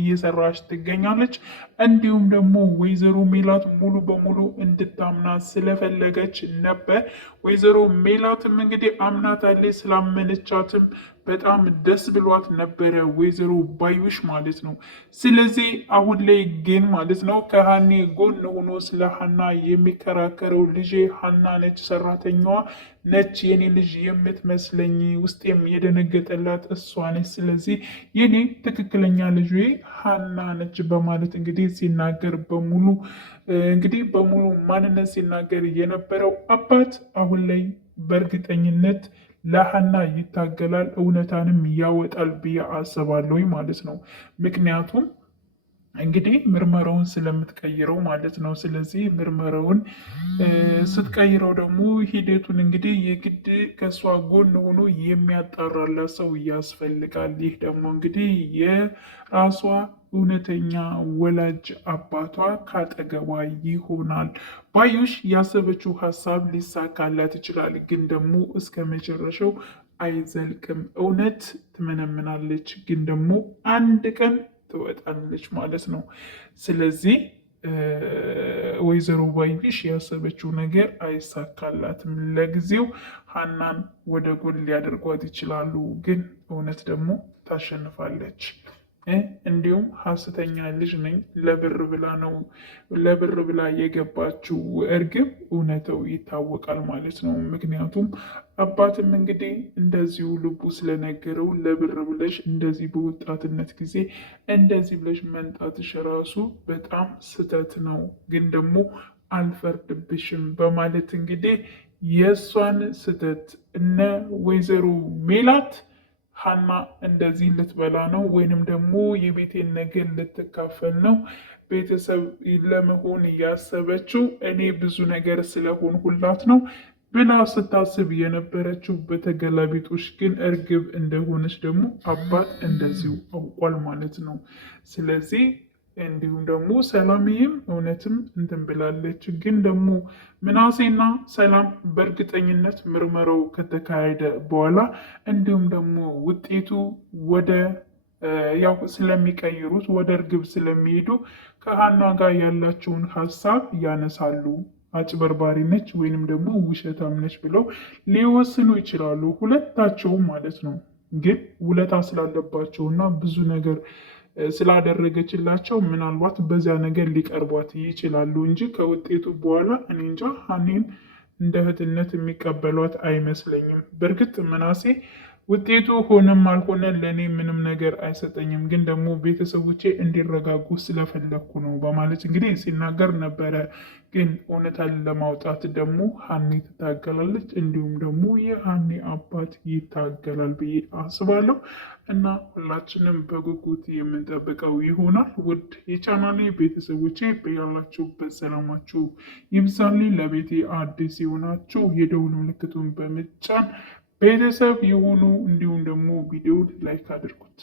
እየሰራች ትገኛለች። እንዲሁም ደግሞ ወይዘሮ ሜላት ሙሉ በሙሉ እንድታምናት ስለፈለገች ነበር። ወይዘሮ ሜላትም እንግዲህ አምናታለች። ስላመነቻትም በጣም ደስ ብሏት ነበረ ወይዘሮ ባዩሽ ማለት ነው። ስለዚህ አሁን ላይ ግን ማለት ነው ከሀኔ ጎን ሆኖ ስለ ሀና የሚከራከረው ልጄ ሀና ነች፣ ሰራተኛዋ ነች የኔ ልጅ የምትመስለኝ፣ ውስጤም የደነገጠላት እሷ ነች። ስለዚህ የኔ ትክክለኛ ልጅ ሀና ነች በማለት እንግዲህ ሲናገር በሙሉ ማንነት ሲናገር የነበረው አባት አሁን ላይ በእርግጠኝነት ለሀና ይታገላል፣ እውነታንም ያወጣል ብዬ አስባለሁ ማለት ነው። ምክንያቱም እንግዲህ ምርመራውን ስለምትቀይረው ማለት ነው። ስለዚህ ምርመራውን ስትቀይረው ደግሞ ሂደቱን እንግዲህ የግድ ከእሷ ጎን ሆኖ የሚያጣራላት ሰው ያስፈልጋል። ይህ ደግሞ እንግዲህ የራሷ እውነተኛ ወላጅ አባቷ ካጠገቧ ይሆናል። ባዩሽ ያሰበችው ሀሳብ ሊሳካላት ይችላል፣ ግን ደግሞ እስከ መጨረሻው አይዘልቅም። እውነት ትመነምናለች፣ ግን ደግሞ አንድ ቀን ትወጣለች ማለት ነው። ስለዚህ ወይዘሮ ባዩሽ ያሰበችው ነገር አይሳካላትም። ለጊዜው ሀናን ወደ ጎን ሊያደርጓት ይችላሉ፣ ግን እውነት ደግሞ ታሸንፋለች። እንዲሁም ሀሰተኛ ልጅ ነኝ ለብር ብላ የገባችው እርግብ እውነተው ይታወቃል ማለት ነው። ምክንያቱም አባትም እንግዲህ እንደዚሁ ልቡ ስለነገረው ለብር ብለሽ እንደዚህ በወጣትነት ጊዜ እንደዚህ ብለሽ መንጣትሽ ራሱ በጣም ስህተት ነው፣ ግን ደግሞ አልፈርድብሽም በማለት እንግዲህ የእሷን ስህተት እነ ወይዘሮ ሜላት ሀና እንደዚህ ልትበላ ነው ወይንም ደግሞ የቤቴን ነገር ልትካፈል ነው ቤተሰብ ለመሆን ያሰበችው እኔ ብዙ ነገር ስለሆንሁላት ነው ብላ ስታስብ የነበረችው በተገላቢጦሽ ግን እርግብ እንደሆነች ደግሞ አባት እንደዚሁ አውቋል ማለት ነው። ስለዚህ እንዲሁም ደግሞ ሰላምዬም እውነትም እንትን ብላለች። ግን ደግሞ ምናሴና ሰላም በእርግጠኝነት ምርመራው ከተካሄደ በኋላ እንዲሁም ደግሞ ውጤቱ ያው ስለሚቀይሩት ወደ እርግብ ስለሚሄዱ ከሀና ጋር ያላቸውን ሀሳብ ያነሳሉ። አጭበርባሪ ነች ወይንም ደግሞ ውሸታም ነች ብለው ሊወስኑ ይችላሉ፣ ሁለታቸውም ማለት ነው። ግን ውለታ ስላለባቸውና ብዙ ነገር ስላደረገችላቸው ምናልባት በዚያ ነገር ሊቀርቧት ይችላሉ እንጂ ከውጤቱ በኋላ እኔ እንጃ ሀኔን እንደ እህትነት የሚቀበሏት አይመስለኝም። በእርግጥ ምናሴ ውጤቱ ሆነም አልሆነ ለእኔ ምንም ነገር አይሰጠኝም፣ ግን ደግሞ ቤተሰቦቼ እንዲረጋጉ ስለፈለግኩ ነው በማለት እንግዲህ ሲናገር ነበረ። ግን እውነታን ለማውጣት ደግሞ ሀኔ ትታገላለች፣ እንዲሁም ደግሞ የሀኔ አባት ይታገላል ብዬ አስባለሁ እና ሁላችንም በጉጉት የምንጠብቀው ይሆናል። ውድ የቻናሌ ቤተሰቦቼ በያላችሁበት ሰላማችሁ ይብዛልኝ። ለቤቴ አዲስ የሆናችሁ የደውል ምልክቱን በመጫን ቤተሰብ የሆኑ እንዲሁም ደግሞ ቪዲዮ ላይክ አድርጉት።